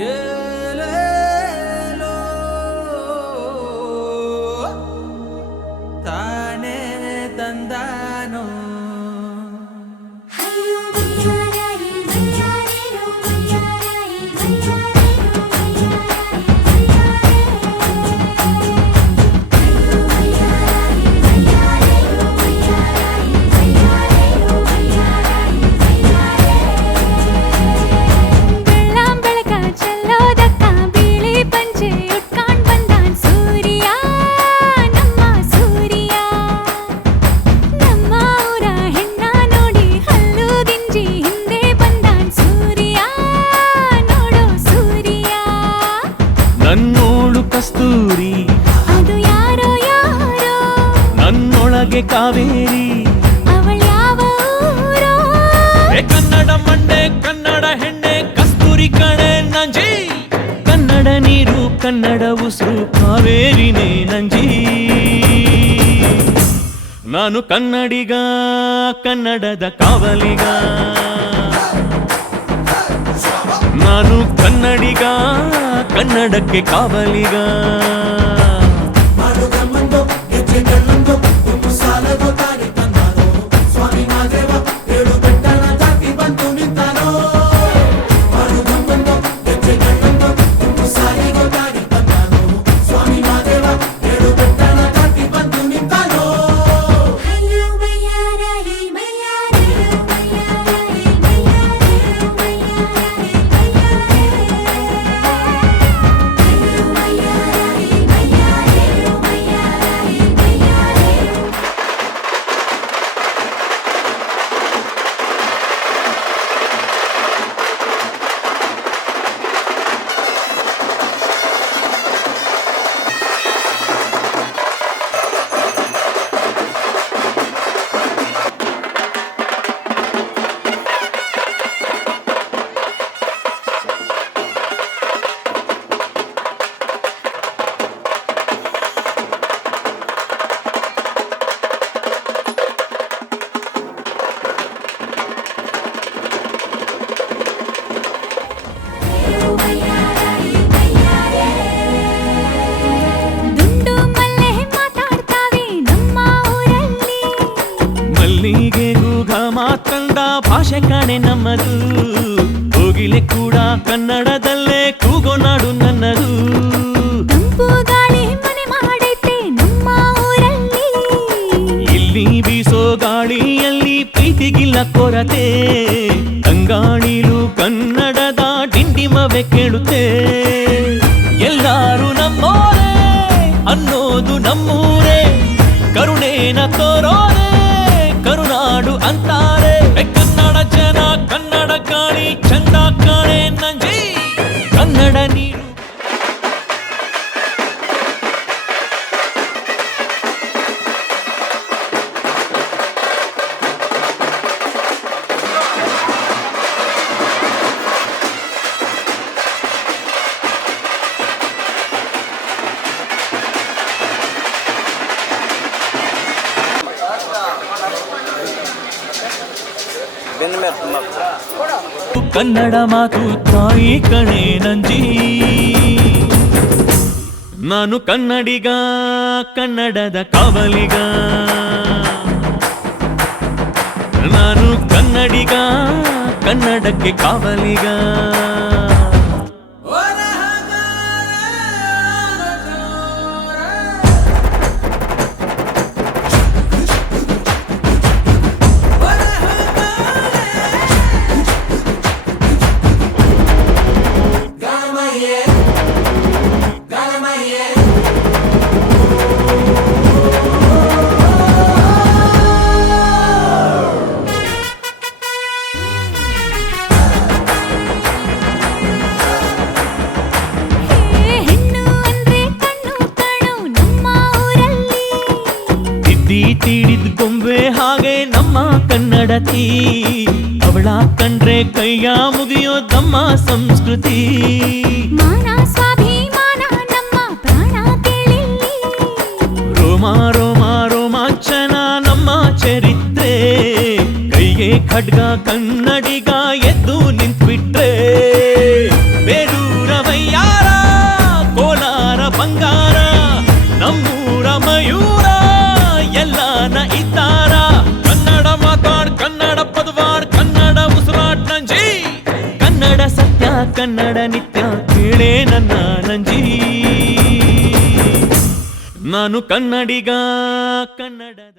ಏಲೇಲೋ ತಾನೇ ತಂದಾನೋ ನನ್ನೋಳು ಕಸ್ತೂರಿ ಅದು ಯಾರೋ ಯಾರೋ ನನ್ನೊಳಗೆ ಕಾವೇರಿ ಅವಳ್ಯಾವ ಊರೋ ಕನ್ನಡ ಮಂಡೆ ಕನ್ನಡ ಹೆಣ್ಣೆ ಕಸ್ತೂರಿ ಕಣೆ ನಂಜಿ ಕನ್ನಡ ನೀರು ಕನ್ನಡ ಉಸಿರು ಕಾವೇರಿನೇ ನಂಜಿ ನಾನು ಕನ್ನಡಿಗ ಕನ್ನಡದ ಕಾವಲಿಗ ನಾನು ಕನ್ನಡಿಗ ಕನ್ನಡಕ್ಕೆ ಕಾವಲಿಗ ಮಾತಂದ ಭಾಷೆ ಕಾಣೆ ನಮ್ಮದು ಕೋಗಿಲೆ ಕೂಡ ಕನ್ನಡದಲ್ಲೇ ಕೂಗೋ ನಾಡು ನನ್ನದು ತಂಪು ಗಾಳಿ ಮನೆ ಮಾಡೈತೆ ನಮ್ಮ ಊರಲ್ಲಿ ಇಲ್ಲಿ ಬೀಸೋ ಗಾಳಿಯಲ್ಲಿ ಪ್ರೀತಿಗಿಲ್ಲ ಕೊರತೆ ತಂಗಾಣಿಲು ಕನ್ನಡದ ಡಿಂಡಿಮವೆ ಕೇಳುತ್ತೆ ಎಲ್ಲಾರು ನಮ್ಮೋರೇ ಅನ್ನೋದು ನಮ್ಮೂರೇ ಕರುಣೇನ ತೋರೋರೆ ಕರುನಾಡು ಅಂತಾರೆ ಕನ್ನಡ ಜನ ಕನ್ನಡ ಗಾಳಿ ಚಂದ ಕಾಣೆ ನಂಜಿ ಕನ್ನಡ ನೀರು ಕನ್ನಡ ಮಾತು ತಾಯಿ ಕಣೆ ನಂಜಿ ನಾನು ಕನ್ನಡಿಗ ಕನ್ನಡದ ಕಾವಲಿಗ ನಾನು ಕನ್ನಡಿಗ ಕನ್ನಡಕ್ಕೆ ಕಾವಲಿಗ ತೀಡಿದ ಗೊಂಬೆ ಹಾಗೆ ನಮ್ಮ ಕನ್ನಡತಿ ಅವಳ ಕಂಡ್ರೆ ಕೈಯ ಮುಗಿಯೋದಮ್ಮ ಸಂಸ್ಕೃತಿ ಮಾನ ಸ್ವಾಭಿಮಾನ ನಮ್ಮ ಪ್ರಾಣ ಕೇಳಿಲ್ಲಿ ರೋಮ ರೋಮ ರೋಮಾಂಚನ ನಮ್ಮ ಚರಿತ್ರೆ ಕೈಗೆ ಖಡ್ಗ ಕನ್ನಡಿಗ ಎದ್ದು ನಿಂತ್ಬಿಟ್ರೆ ಬೇರೂರ ಕನ್ನಡ ನಿತ್ಯ ಕೇಳೇ ನನ್ನ ನಂಜಿ ನಾನು ಕನ್ನಡಿಗ ಕನ್ನಡದ